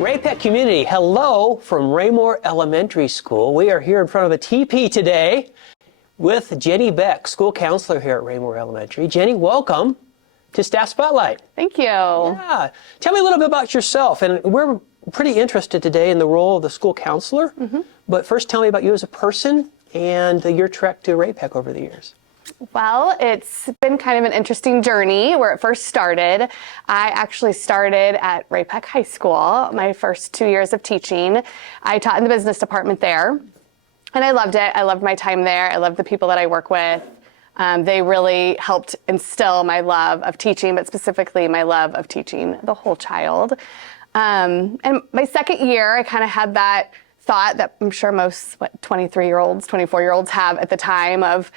Ray-Pec community, hello from Raymore Elementary School. We are here in front of a teepee today with Jenni Beck, school counselor here at Raymore Elementary. Jenni, welcome to Staff Spotlight. Thank you. Yeah. Tell me a little bit about yourself. And we're pretty interested today in the role of the school counselor. But first, tell me about you as a person and your trek to Ray-Pec over the years. Well, it's been kind of an interesting journey where it first started. I actually started at Ray-Pec High School, my first 2 years of teaching. I taught in the business department there, and I loved it. I loved my time there. I loved the people that I work with. They really helped instill my love of teaching, but specifically my love of teaching the whole child. And my second year, I kind of had that thought that I'm sure most 23-year-olds, 24-year-olds have at the time of,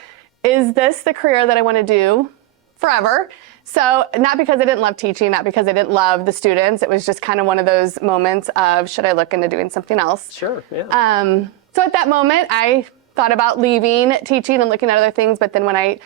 is this the career that I want to do forever? So not because I didn't love teaching, not because I didn't love the students. It was just kind of one of those moments of, should I look into doing something else? Sure, yeah. So at that moment, I thought about leaving teaching and looking at other things. But then when I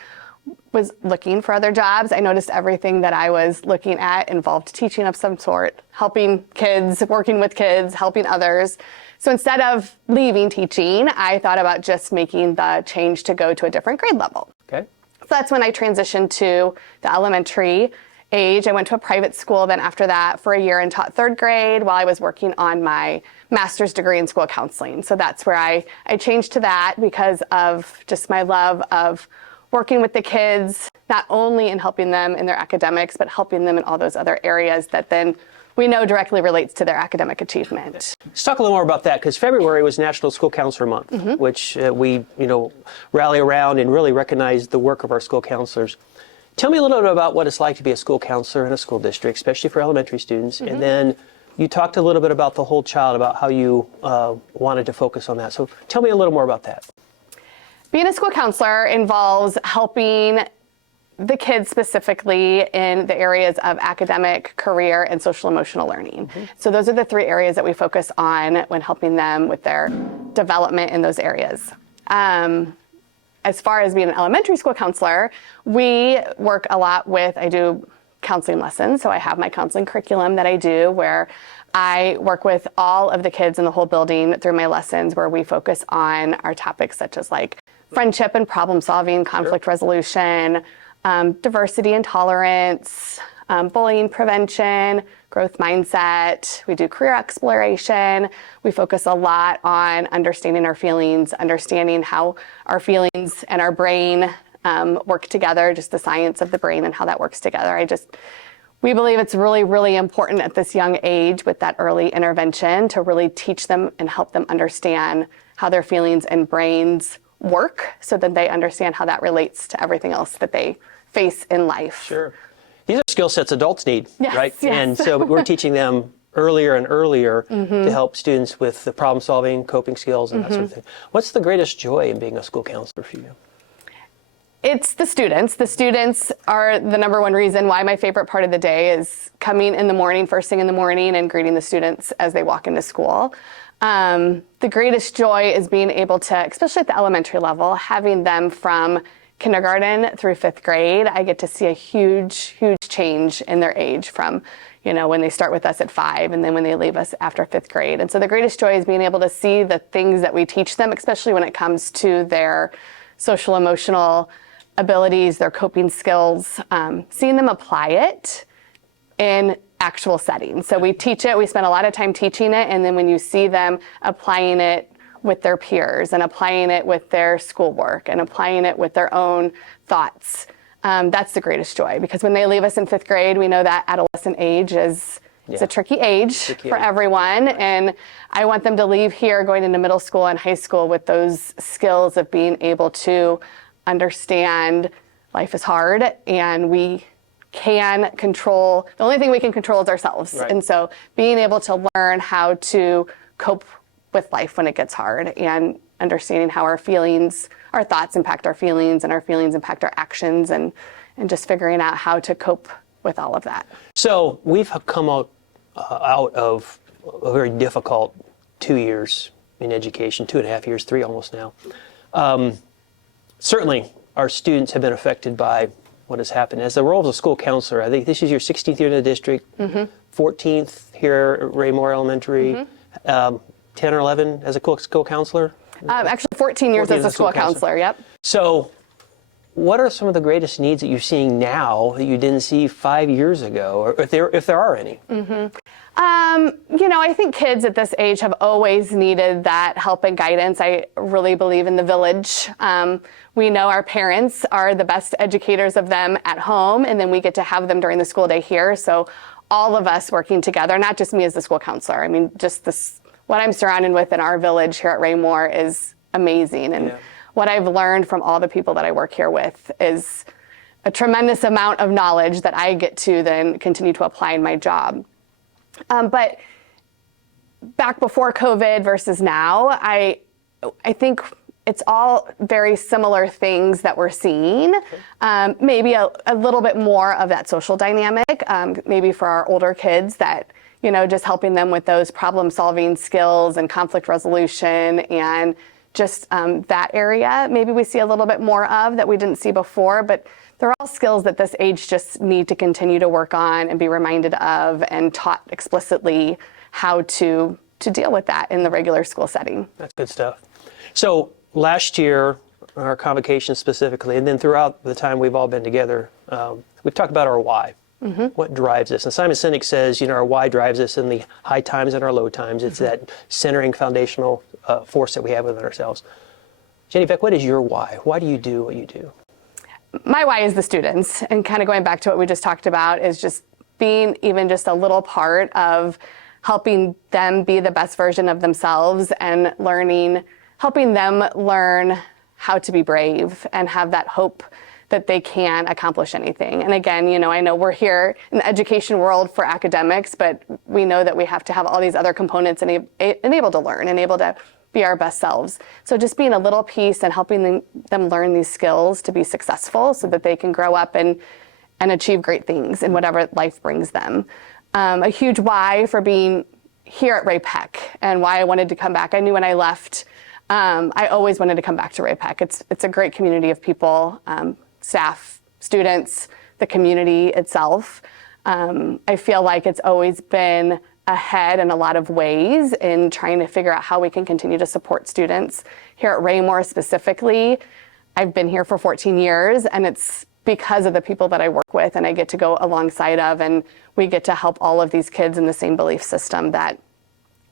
was looking for other jobs, I noticed everything that I was looking at involved teaching of some sort, helping kids, working with kids, helping others. So instead of leaving teaching, I thought about just making the change to go to a different grade level. Okay. So that's when I transitioned to the elementary age. I went to a private school then after that for a year and taught third grade while I was working on my master's degree in school counseling. So that's where I changed to that because of just my love of working with the kids, not only in helping them in their academics, but helping them in all those other areas that then we know directly relates to their academic achievement. Let's talk a little more about that, because February was National School Counselor Month, which we, rally around and really recognize the work of our school counselors. Tell me a little bit about what it's like to be a school counselor in a school district, especially for elementary students. And then you talked a little bit about the whole child, about how you wanted to focus on that. So tell me a little more about that. Being a school counselor involves helping the kids specifically in the areas of academic, career, and social emotional learning. So those are the three areas that we focus on when helping them with their development in those areas. As far as being an elementary school counselor, we work a lot with, I do counseling lessons. So I have my counseling curriculum that I do where I work with all of the kids in the whole building through my lessons where we focus on our topics such as like friendship and problem solving, conflict resolution, diversity and tolerance, bullying prevention, growth mindset. We do career exploration. We focus a lot on understanding our feelings, understanding how our feelings and our brain work together, just the science of the brain and how that works together. We believe it's really, really important at this young age with that early intervention to really teach them and help them understand how their feelings and brains work so that they understand how that relates to everything else that they face in life. Sure. These are skill sets adults need, yes, right? Yes. And so we're teaching them earlier and earlier to help students with the problem solving, coping skills, and that sort of thing. What's the greatest joy in being a school counselor for you? It's the students. The students are the number one reason why my favorite part of the day is coming in the morning, first thing in the morning, and greeting the students as they walk into school. The greatest joy is being able to, especially at the elementary level, having them from kindergarten through fifth grade. I get to see a huge, huge change in their age from, when they start with us at 5 and then when they leave us after fifth grade. And so the greatest joy is being able to see the things that we teach them, especially when it comes to their social emotional abilities, their coping skills, seeing them apply it in actual settings. So we teach it, we spend a lot of time teaching it, and then when you see them applying it with their peers and applying it with their schoolwork and applying it with their own thoughts, that's the greatest joy. Because when they leave us in fifth grade, we know that adolescent age is it's a tricky age for everyone. And I want them to leave here going into middle school and high school with those skills of being able to understand life is hard and we can control, the only thing we can control is ourselves. Right. And so being able to learn how to cope with life when it gets hard and understanding how our feelings, our thoughts impact our feelings and our feelings impact our actions and just figuring out how to cope with all of that. So we've come out of a very difficult 2 years in education, 2.5 years, 3 almost now. Certainly our students have been affected by what has happened. As the role of a school counselor, I think this is your 16th year in the district, 14th here at Raymore Elementary, 10 or 11 as a school counselor? Actually, 14 years 14 as a school counselor, yep. So what are some of the greatest needs that you're seeing now that you didn't see 5 years ago, or if there are any? I think kids at this age have always needed that help and guidance. I really believe in the village. We know our parents are the best educators of them at home, and then we get to have them during the school day here. So all of us working together, not just me as the school counselor. I mean, just what I'm surrounded with in our village here at Raymore is amazing. And what I've learned from all the people that I work here with is a tremendous amount of knowledge that I get to then continue to apply in my job. But back before COVID versus now, I think it's all very similar things that we're seeing. Maybe a little bit more of that social dynamic, maybe for our older kids that, just helping them with those problem-solving skills and conflict resolution and just that area. Maybe we see a little bit more of that we didn't see before, but they're all skills that this age just need to continue to work on and be reminded of and taught explicitly how to deal with that in the regular school setting. That's good stuff. So last year, our convocation specifically, and then throughout the time we've all been together, we've talked about our why. What drives us? And Simon Sinek says, our why drives us in the high times and our low times. It's that centering foundational force that we have within ourselves. Jenni Beck, what is your why? Why do you do what you do? My why is the students, and kind of going back to what we just talked about is just being even just a little part of helping them be the best version of themselves and helping them learn how to be brave and have that hope that they can accomplish anything. And again, I know we're here in the education world for academics, but we know that we have to have all these other components and able to learn and able to be our best selves. So just being a little piece and helping them learn these skills to be successful so that they can grow up and achieve great things in whatever life brings them. A huge why for being here at Ray-Pec and why I wanted to come back. I knew when I left, I always wanted to come back to Ray-Pec. It's a great community of people, staff, students, the community itself. I feel like it's always been ahead in a lot of ways in trying to figure out how we can continue to support students. Here at Raymore specifically, I've been here for 14 years, and it's because of the people that I work with and I get to go alongside of, and we get to help all of these kids in the same belief system that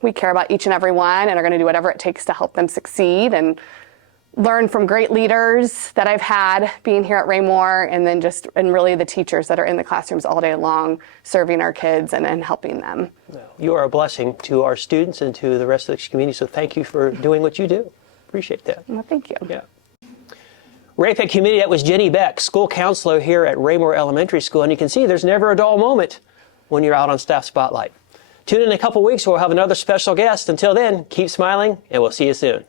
we care about each and every one and are going to do whatever it takes to help them succeed and learn from great leaders that I've had being here at Raymore, and then and really the teachers that are in the classrooms all day long serving our kids and helping them. You are a blessing to our students and to the rest of the community, so thank you for doing what you do. Appreciate that. Well, thank you. Yeah. Ray-Pec community, that was Jenni Beck, school counselor here at Raymore Elementary School, and you can see there's never a dull moment when you're out on Staff Spotlight. Tune in a couple weeks, we'll have another special guest. Until then, keep smiling, and we'll see you soon.